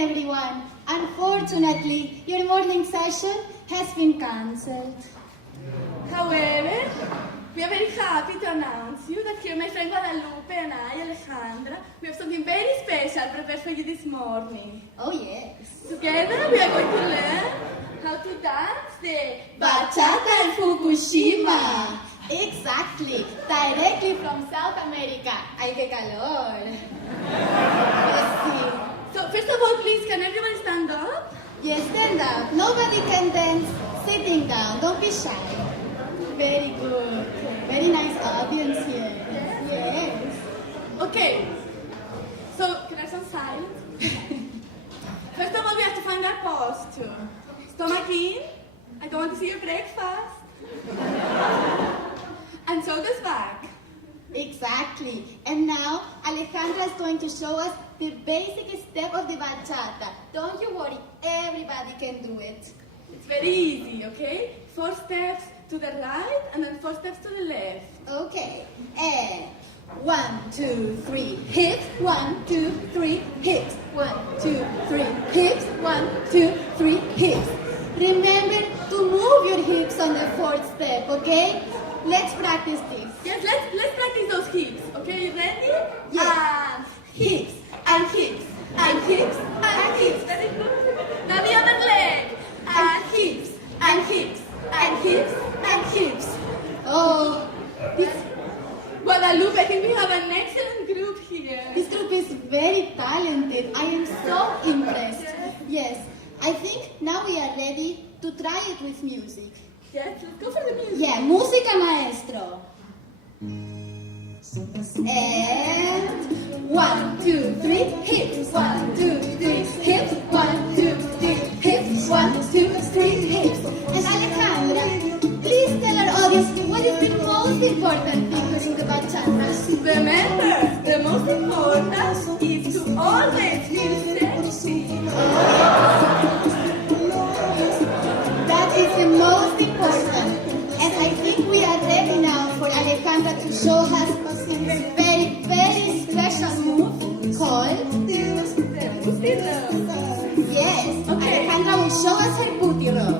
everyone. Unfortunately, your morning session has been cancelled. However, we are very happy to announce you that here my friend Guadalupe and I, Alejandra, we have something very special prepared for you this morning. Oh yes. Together we are going to learn how to dance the Bachata in Fukushima. Exactly. Directly from South America. Ay, qué calor. Yes, sí. So first of all, please, can everyone stand up? Yes, stand up. Nobody can dance sitting down. Don't be shy. Very good. Very nice audience here. Yes. Okay. So, can I have some silence? First of all, we have to find our posture. Stomach in. I don't want to see your breakfast. And shoulders back. Exactly. And now, Alejandra is going to show us the basic step of the bachata. Don't you worry, everybody can do it. It's very easy, okay? 4 steps to the right and then 4 steps to the left. Okay. And 1, 2, 3, hips. 1, 2, 3, hips. 1, 2, 3, hips. 1, 2, 3, hips. Remember to move your hips on the 4th step, okay? Let's practice this. Yes, let's practice those hips. Okay, you ready? Yes. And hips, and hips, and hips, and hips. Very good. Now the other leg. And hips, and hips, and hips, and hips. Oh, Guadalupe, I think we have an excellent group here. this group is very talented. I am so impressed. Yes, I think now we are ready to try it with music. Yes, let's go for the music. Yeah, música maestro. And 1, 2, 3, hips. 1, 2, 3, hips. 1, 2, 3, hips. 1, 2, 3, hips. And Alejandra, please tell our audience what is the most important thing during the bachata. Remember, the most important is to always feel sexy. That is the most important. And I think we are ready now for Alejandra to show us a very, very special move called Yes, Okay. Alejandra will show us her booty roll.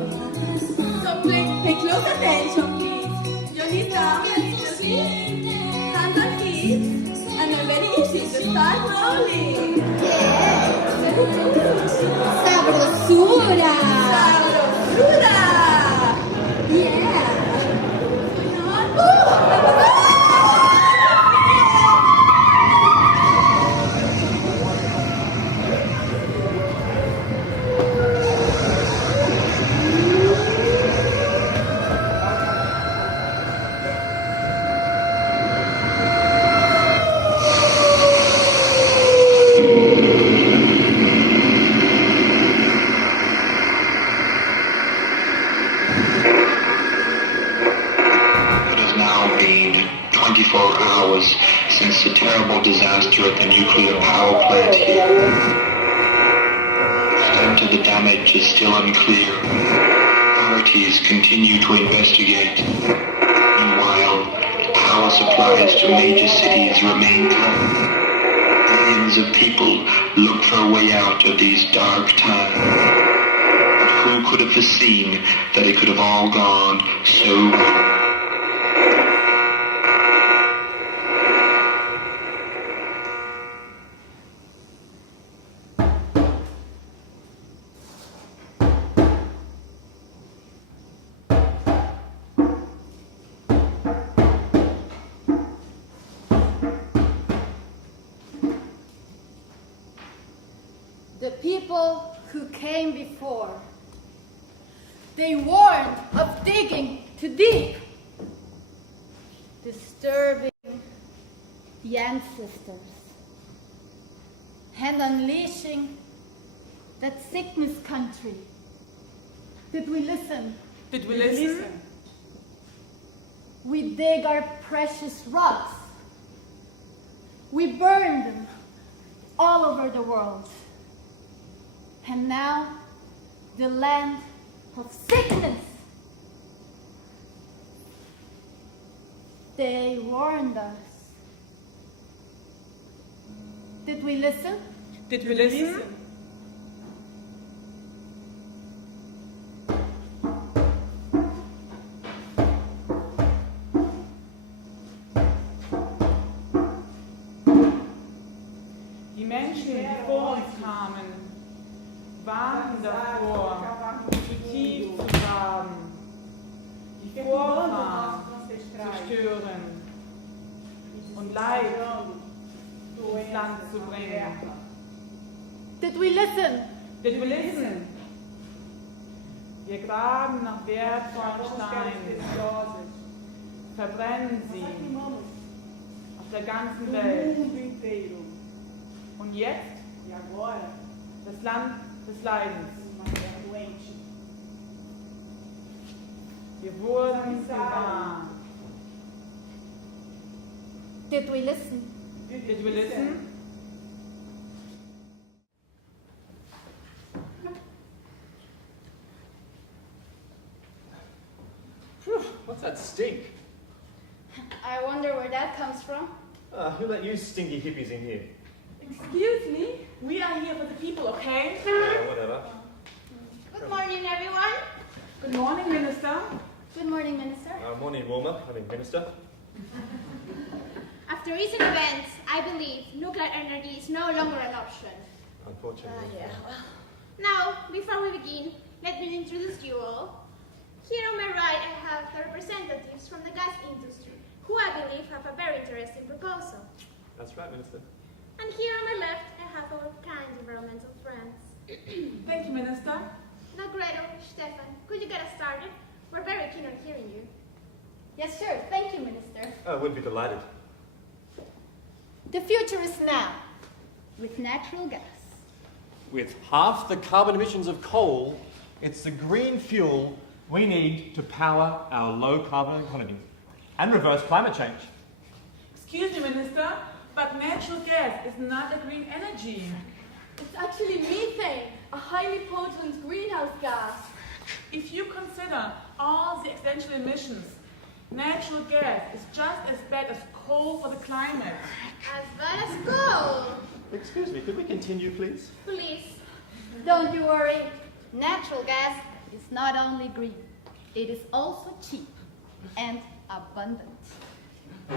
So pay close attention, please. Your knees down, your little feet, hands on hips, and then very easy, just start rolling. Yes, Very good. sabrosura. Sabrosura. Yeah. It has now been 24 hours since the terrible disaster at the nuclear power plant here. The extent of the damage is still unclear. Authorities continue to investigate. Meanwhile, power supplies to major cities remain cut. Millions of people look for a way out of these dark times. Who could have foreseen that it could have all gone so wrong? The people who came before, they warned of digging too deep, disturbing the ancestors, and unleashing that sickness country. Did we listen? Did we listen? We dig our precious rocks. We burn them all over the world. And now, the land of sickness. They warned us. Did we listen? Did we listen? warnen davor, zu tief zu graben, die Vorfahren zu stören und Leid ins Land zu bringen. Did we listen? Did we listen? Wir graben nach wertvollen Steinen, verbrennen sie auf der ganzen Welt. Und jetzt das Land des Leidens. Wir wurden gewarnt. Did we listen? Did we listen? Phew, what's that stink? I wonder where that comes from. Who let you stinky hippies in here? Excuse me? We are here for the people, okay? Whatever. Good morning, everyone. Good morning, Minister. Good morning, Minister. Morning, Wilma. Minister. After recent events, I believe nuclear energy is no longer an option. Unfortunately. Now, before we begin, let me introduce you all. Here on my right, I have the representatives from the gas industry, who I believe have a very interesting proposal. That's right, Minister. And here on my left, I have our kind environmental friends. Thank you, Minister. Now, Gretel, Stefan, could you get us started? We're very keen on hearing you. Yes, sure. Thank you, Minister. I would be delighted. The future is now, with natural gas. With half the carbon emissions of coal, it's the green fuel we need to power our low-carbon economy and reverse climate change. Excuse me, Minister, but natural gas is not a green energy. It's actually methane, a highly potent greenhouse gas. If you consider all the accidental emissions, natural gas is just as bad as coal for the climate. As bad as gold. Excuse me, could we continue, please? Please. Don't you worry. Natural gas is not only green, it is also cheap and abundant.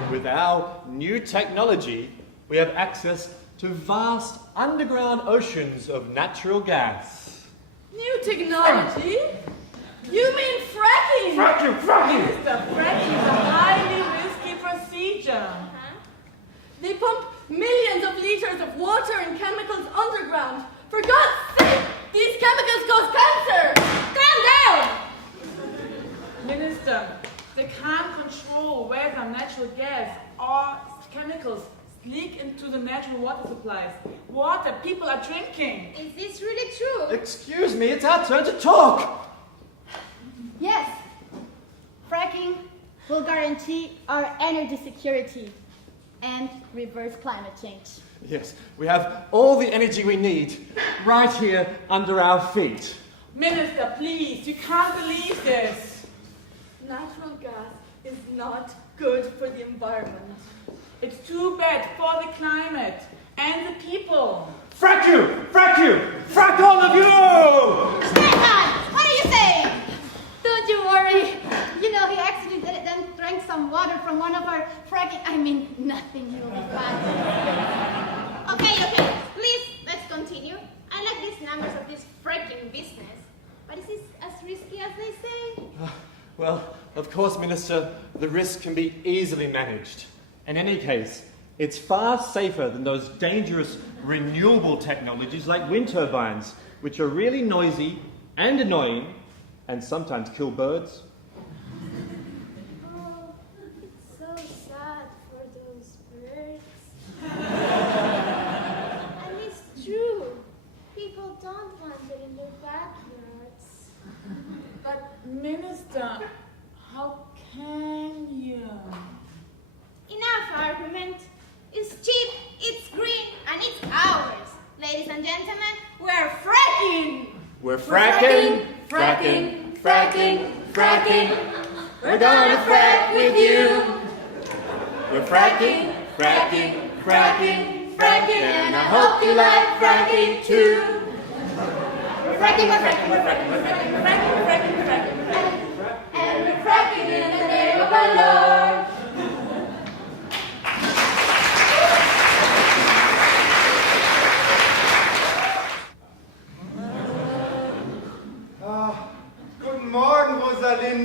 With our new technology, we have access to vast underground oceans of natural gas. New technology? You mean fracking? Fracking! Minister, fracking is a highly risky procedure. They pump millions of liters of water and chemicals underground. For God's sake, these chemicals cause cancer! Calm down! Minister, they can't control whether natural gas or chemicals leak into the natural water supplies. Water people are drinking. Is this really true? Excuse me, it's our turn to talk! Yes, fracking will guarantee our energy security and reverse climate change. Yes, we have all the energy we need right here under our feet. Minister, please, you can't believe this. Natural gas is not good for the environment. It's too bad for the climate and the people. Frack you! Frack you! Frack all of you! Stefan, what are you saying? Don't you worry. You know, he actually did it, then drank some water from one of our fracking. I mean, nothing. He'll be fine. Okay, please, let's continue. I like these numbers of this fracking business. But is this as risky as they say? Well, of course, Minister, the risk can be easily managed. In any case, it's far safer than those dangerous renewable technologies like wind turbines, which are really noisy and annoying and sometimes kill birds. Oh, it's so sad for those birds. And it's true. People don't want it in their backyards. But, Minister, how can you? Enough argument. It's cheap, it's green, and it's ours. Ladies and gentlemen, we're fracking! We're fracking, fracking, fracking, fracking. We're gonna frack with you. We're fracking, fracking, fracking, fracking. And I hope you like fracking too. We're fracking, we're fracking, we're fracking, we're fracking, we're fracking, we're fracking, we're fracking, we're fracking. And we're fracking in the name of our Lord.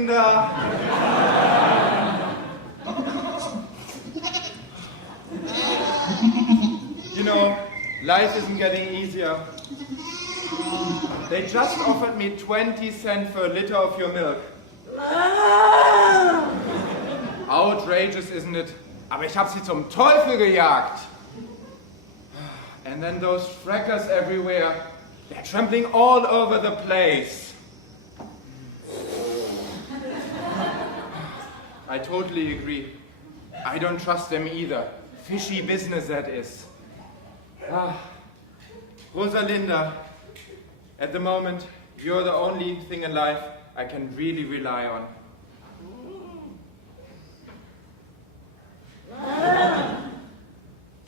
Rosalinda. You know, life isn't getting easier. They just offered me 20 cents for a liter of your milk. Outrageous, isn't it? Aber ich habe sie zum Teufel gejagt. And then those frackers everywhere. They're trampling all over the place. I totally agree. I don't trust them either. Fishy business that is. Rosalinda, at the moment, you're the only thing in life I can really rely on.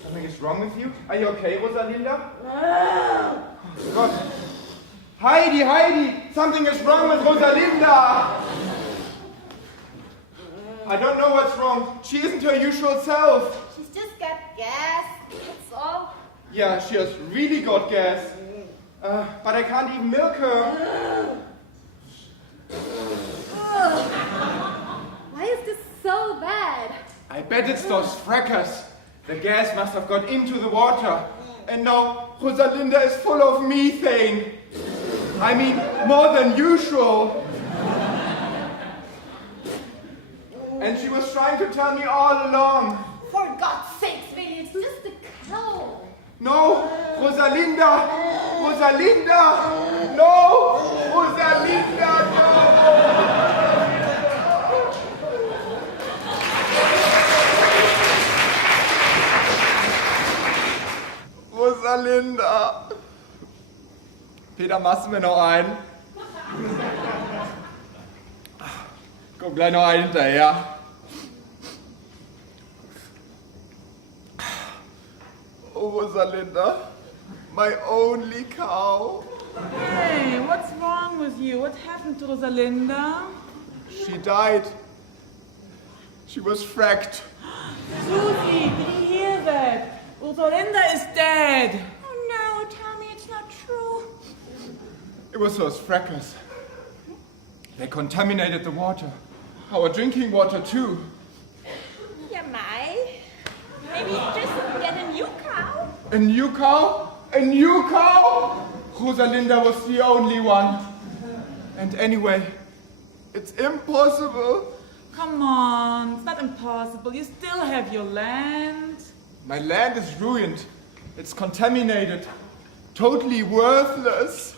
Something is wrong with you? Are you okay, Rosalinda? Oh, God. Heidi! Something is wrong with Rosalinda! I don't know what's wrong. She isn't her usual self. She's just got gas, that's all. Yeah, she has really got gas. But I can't even milk her. Why is this so bad? I bet it's those frackers. The gas must have got into the water. And now Rosalinda is full of methane. I mean, more than usual. And she was trying to tell me all along. For God's sakes, Billy, it's just a cow. No, Rosalinda! No! Rosalinda, no! Rosalinda! Peter, machst du mir noch einen? Komm gleich noch einen hinterher. Oh, Rosalinda, my only cow. Hey, what's wrong with you? What happened to Rosalinda? She died. She was fracked. Susie, did you hear that? Rosalinda is dead. Oh no, tell me it's not true. It was those frackers. They contaminated the water. Our drinking water too. Yeah, maybe just get a new cow. A new cow? A new cow? Rosalinda was the only one. And anyway, it's impossible. Come on, it's not impossible. You still have your land. My land is ruined. It's contaminated. Totally worthless.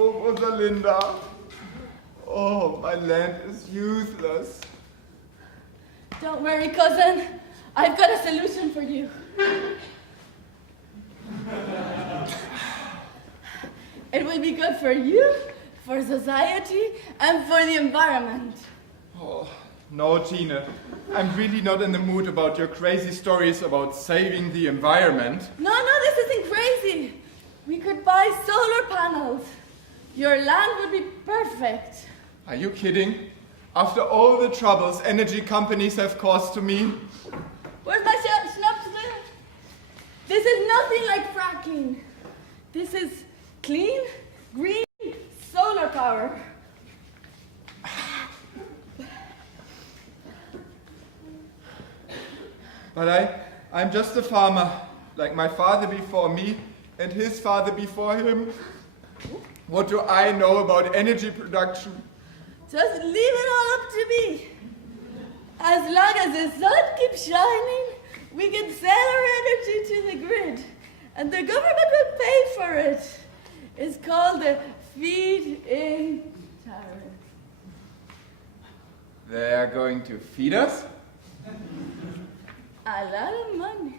Oh, Rosalinda. Oh, my land is useless. Don't worry, cousin. I've got a solution for you. It will be good for you, for society, and for the environment. Oh, no, Tine. I'm really not in the mood about your crazy stories about saving the environment. No, this isn't crazy. We could buy solar panels. Your land would be perfect. Are you kidding? After all the troubles energy companies have caused to me? Where's my schnapsel? This is nothing like fracking. This is clean, green, solar power. But I'm just a farmer, like my father before me and his father before him. What do I know about energy production? Just leave it all up to me. As long as the sun keeps shining, we can sell our energy to the grid, and the government will pay for it. It's called the feed-in tariff. They are going to feed us? A lot of money.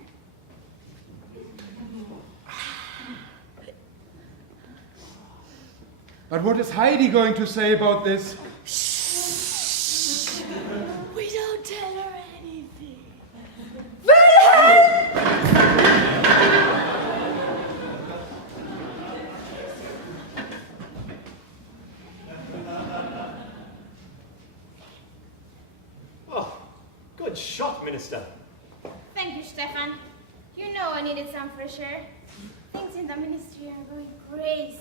But what is Heidi going to say about this? We don't tell her anything. Oh, good shot, Minister. Thank you, Stefan. You know I needed some fresh air. Things in the ministry are going crazy.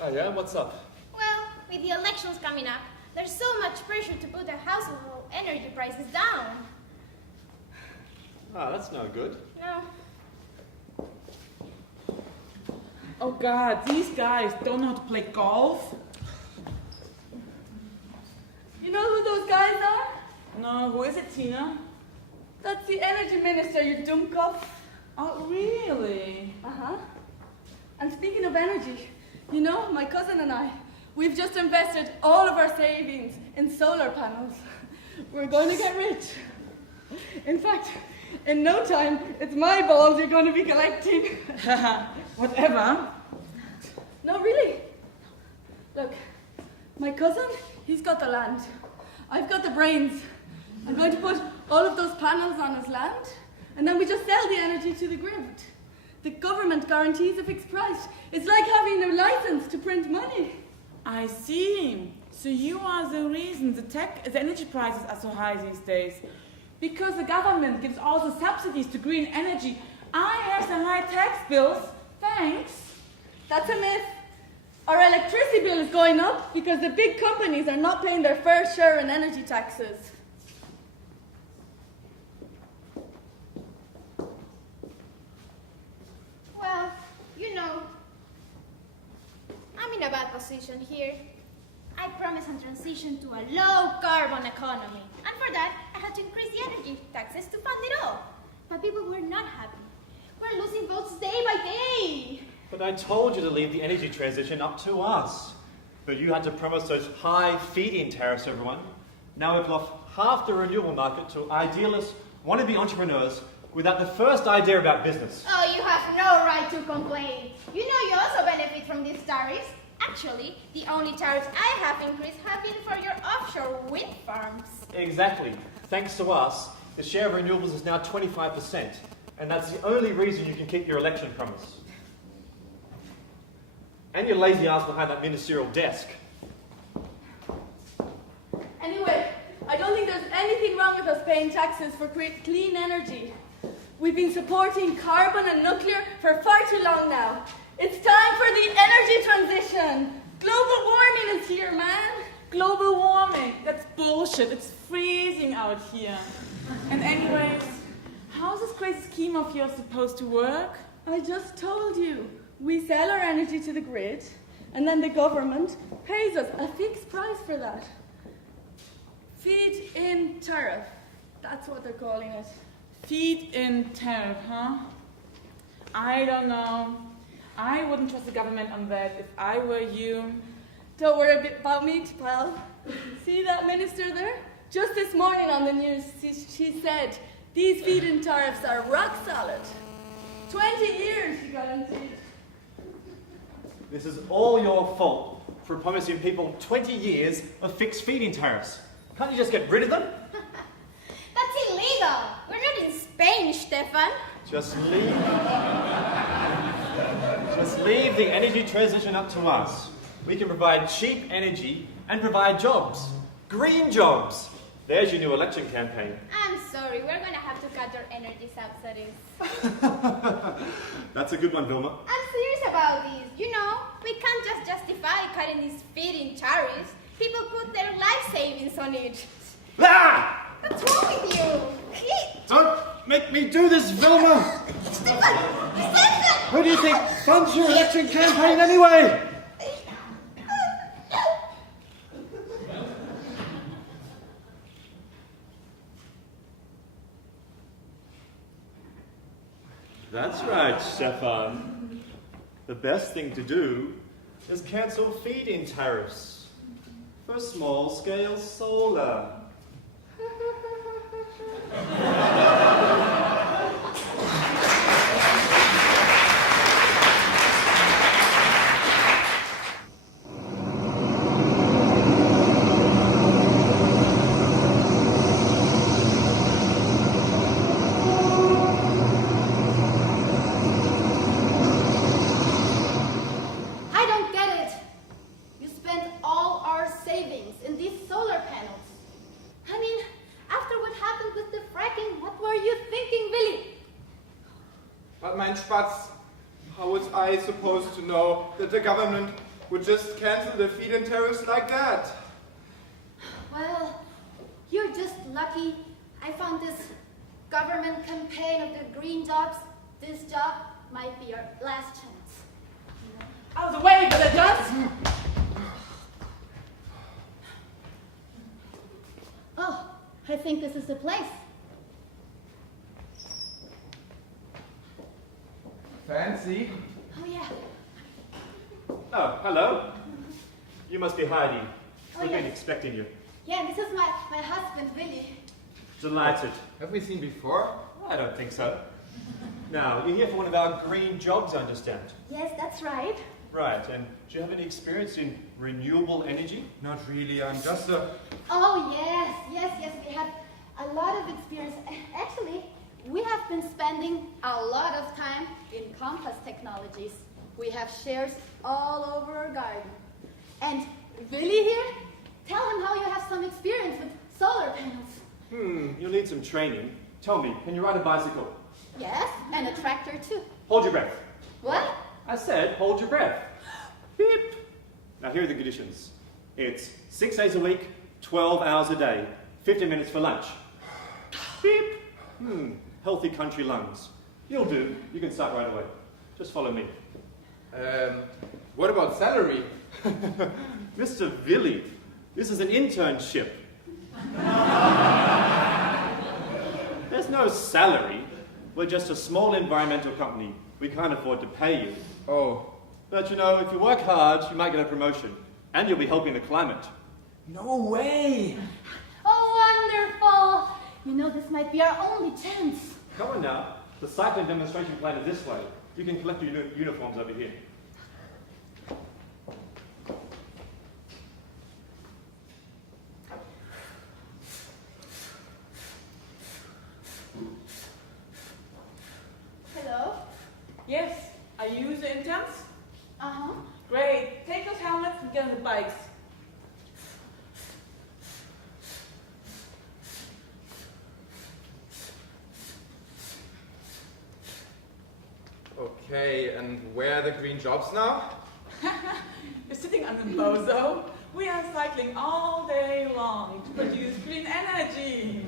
Oh yeah, what's up? Well, with the elections coming up, there's so much pressure to put the household energy prices down. Oh, that's no good. No. Oh God, these guys don't know how to play golf. You know who those guys are? No, who is it, Tina? That's the energy minister, you Dummkopf. Oh, really? Uh-huh. And speaking of energy, you know, my cousin and I, we've just invested all of our savings in solar panels. We're going to get rich. In fact, in no time, it's my balls you're going to be collecting. Whatever. No, really. Look, my cousin, he's got the land. I've got the brains. I'm going to put all of those panels on his land, and then we just sell the energy to the grid. The government guarantees a fixed price. It's like having a license to print money. I see. So you are the reason the energy prices are so high these days. Because the government gives all the subsidies to green energy. I have the high tax bills. Thanks. That's a myth. Our electricity bill is going up because the big companies are not paying their fair share in energy taxes. Well, you know, I'm in a bad position here. I promised a transition to a low-carbon economy. And for that, I had to increase the energy taxes to fund it all. But people were not happy. We're losing votes day by day. But I told you to leave the energy transition up to us. But you had to promise those high feed-in tariffs, everyone. Now we've lost half the renewable market to idealist, wannabe entrepreneurs without the first idea about business. Oh, you have no right to complain. You know you also benefit from these tariffs. Actually, the only tariffs I have increased have been for your offshore wind farms. Exactly. Thanks to us, the share of renewables is now 25%. And that's the only reason you can keep your election promise. And your lazy ass behind that ministerial desk. Anyway, I don't think there's anything wrong with us paying taxes for clean energy. We've been supporting carbon and nuclear for far too long now. It's time for the energy transition. Global warming is here, man. Global warming. That's bullshit. It's freezing out here. And anyways, how's this crazy scheme of yours supposed to work? I just told you. We sell our energy to the grid, and then the government pays us a fixed price for that. Feed-in tariff. That's what they're calling it. Feed-in tariff, huh? I don't know. I wouldn't trust the government on that if I were you. Don't worry about me, pal. See that minister there? Just this morning on the news, she said, these feed-in tariffs are rock solid. 20 years, she guaranteed. This is all your fault for promising people 20 years of fixed feed-in tariffs. Can't you just get rid of them? That's illegal. We're not in Spain, Stefan. Just leave the energy transition up to us. We can provide cheap energy and provide jobs. Green jobs. There's your new election campaign. I'm sorry, we're going to have to cut your energy subsidies. That's a good one, Vilma. I'm serious about this. You know, we can't just justify cutting these feed-in tariffs. People put their life savings on it. Ah! What's wrong with you? Don't make me do this, Vilma! Stefan! Stefan! Who do you think funds your election campaign anyway? That's right, Stefan. The best thing to do is cancel feed-in tariffs for small-scale solar. Spatz. How was I supposed to know that the government would just cancel the feed-in tariffs like that? Well, you're just lucky. I found this government campaign of the green jobs. This job might be your last chance. Out of the way, but just. Oh, I think this is the place. Fancy. Oh, yeah. Oh, hello. You must be Heidi. Oh, We've been yes. expecting you. Yeah, this is my husband, Willy. Delighted. Have we seen before? I don't think so. Now, you're here for one of our green jobs, I understand. Yes, that's right. Right, and do you have any experience in renewable energy? Not really, I'm just a... Oh, yes. We have a lot of experience. Actually, we have been spending a lot of time in compost technologies. We have shares all over our garden. And Willy here, tell him how you have some experience with solar panels. You'll need some training. Tell me, can you ride a bicycle? Yes, and a tractor too. Hold your breath. What? I said, hold your breath. Beep. Now, here are the conditions. It's 6 days a week, 12 hours a day, 50 minutes for lunch. Beep. Healthy country lungs. You'll do. You can start right away. Just follow me. What about salary? Mr. Willy, this is an internship. There's no salary. We're just a small environmental company. We can't afford to pay you. Oh, But you know, if you work hard, you might get a promotion. And you'll be helping the climate. no way! Oh, wonderful. You know, this might be our only chance. Come on now. The cycling demonstration plan is this way. You can collect your uniforms over here. Hello? Yes, are you the interns? Uh-huh. Great. Take those helmets and get on the bikes. Okay, and where are the green jobs now? You're sitting on the bozo. We are cycling all day long to produce green energy.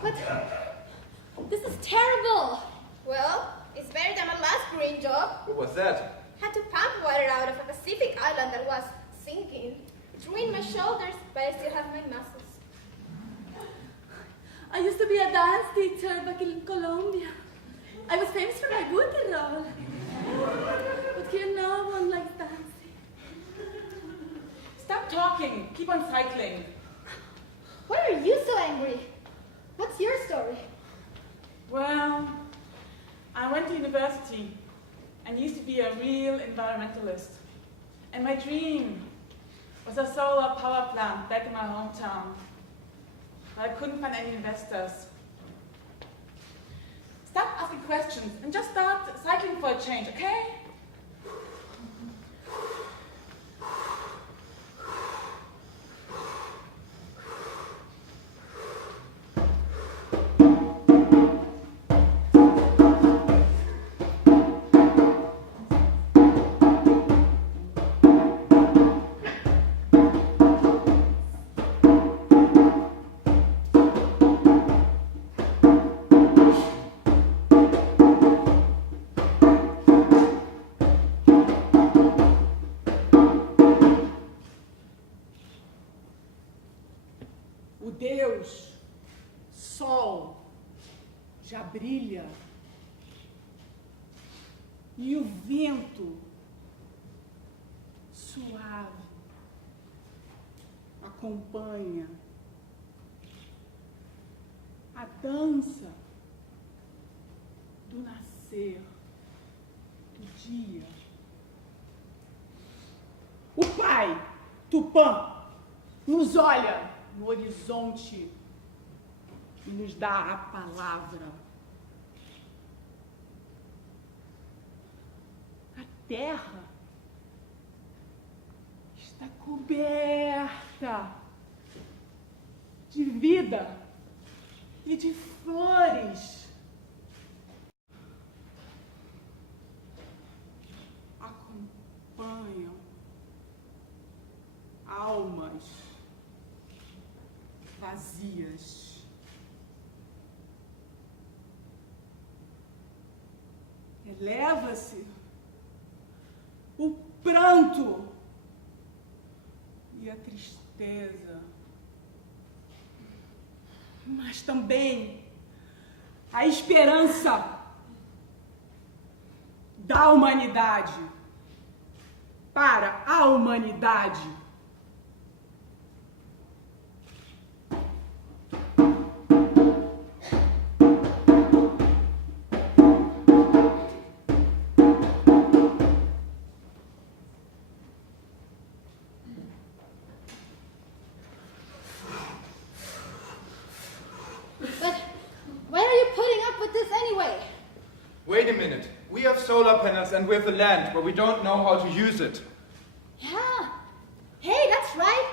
But this is terrible. Well, it's better than my last green job. What was that? Had to pump water out of a Pacific island that was sinking. It ruined my shoulders, but I still have my muscles. I used to be a dance teacher back in Colombia. I was famous for my booty roll. But here no one likes dancing. Stop talking. Keep on cycling. Why are you so angry? What's your story? Well, I went to university and used to be a real environmentalist. And my dream was a solar power plant back in my hometown. But I couldn't find any investors. Stop asking questions and just start cycling for a change, okay? O Deus, sol, já brilha. E o vento, suave, acompanha a dança do nascer do dia. O Pai, Tupã, nos olha no horizonte e nos dá a palavra. A terra está coberta de vida e de flores. almas vazias. Eleva-se o pranto e a tristeza, mas também a esperança da humanidade para a humanidade. But why are you putting up with this anyway? Wait a minute. We have solar panels and we have the land, but we don't know how to use it. Yeah. Hey, that's right.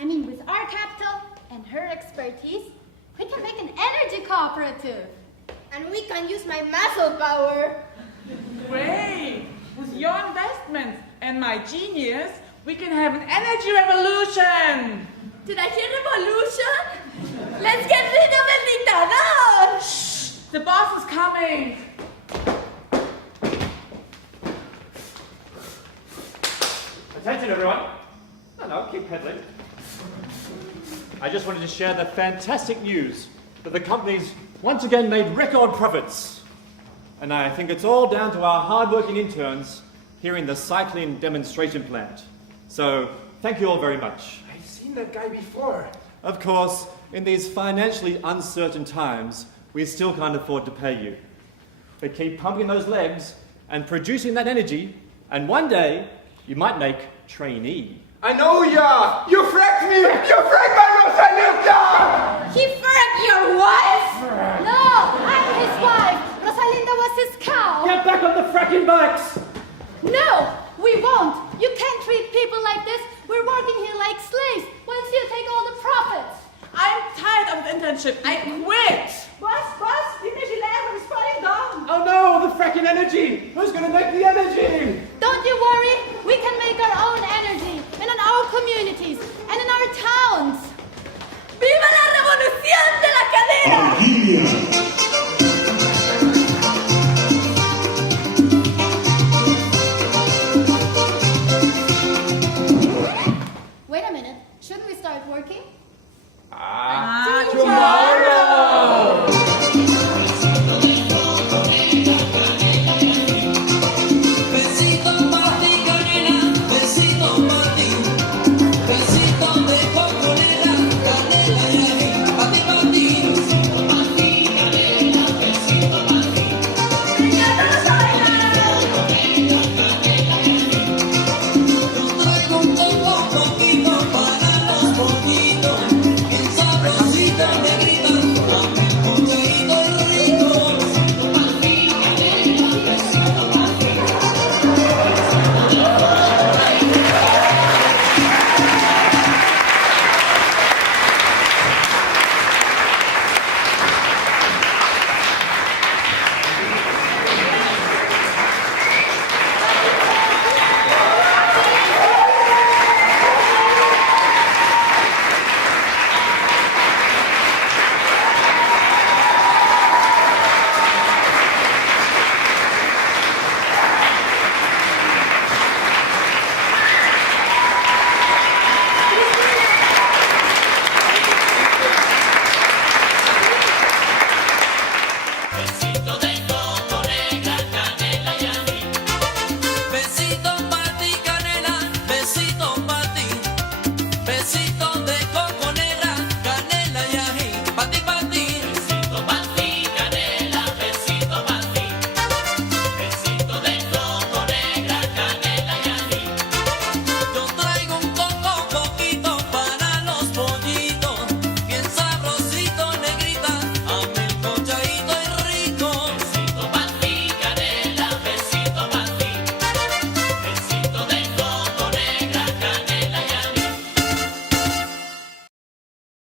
I mean, with our capital and her expertise, we can make an energy cooperative. And we can use my muscle power. Great! With your investments and my genius, we can have an energy revolution! Did I hear revolution? Let's get rid of el dictador! Shh! The boss is coming! Attention, everyone. No, keep peddling. I just wanted to share the fantastic news that the company's once again made record profits. And I think it's all down to our hard-working interns here in the cycling demonstration plant. So, thank you all very much. I've seen that guy before. Of course, in these financially uncertain times, we still can't afford to pay you. But keep pumping those legs and producing that energy, and one day, you might make trainee. I know ya! You fracked me! You fracked my Rosalinda! He fracked your wife? No, I'm his wife. Rosalinda was his cow. Get back on the fracking bikes! No, we won't. You can't treat people like this. We're working here like slaves. Once you take all the profits. I'm tired of the internship. I quit! Boss, me leva, me escuridão. Oh no, the fracking energy! Who's gonna make the energy? Don't you worry. We can make our own energy. And in our communities. And in our towns. ¡Viva la revolución de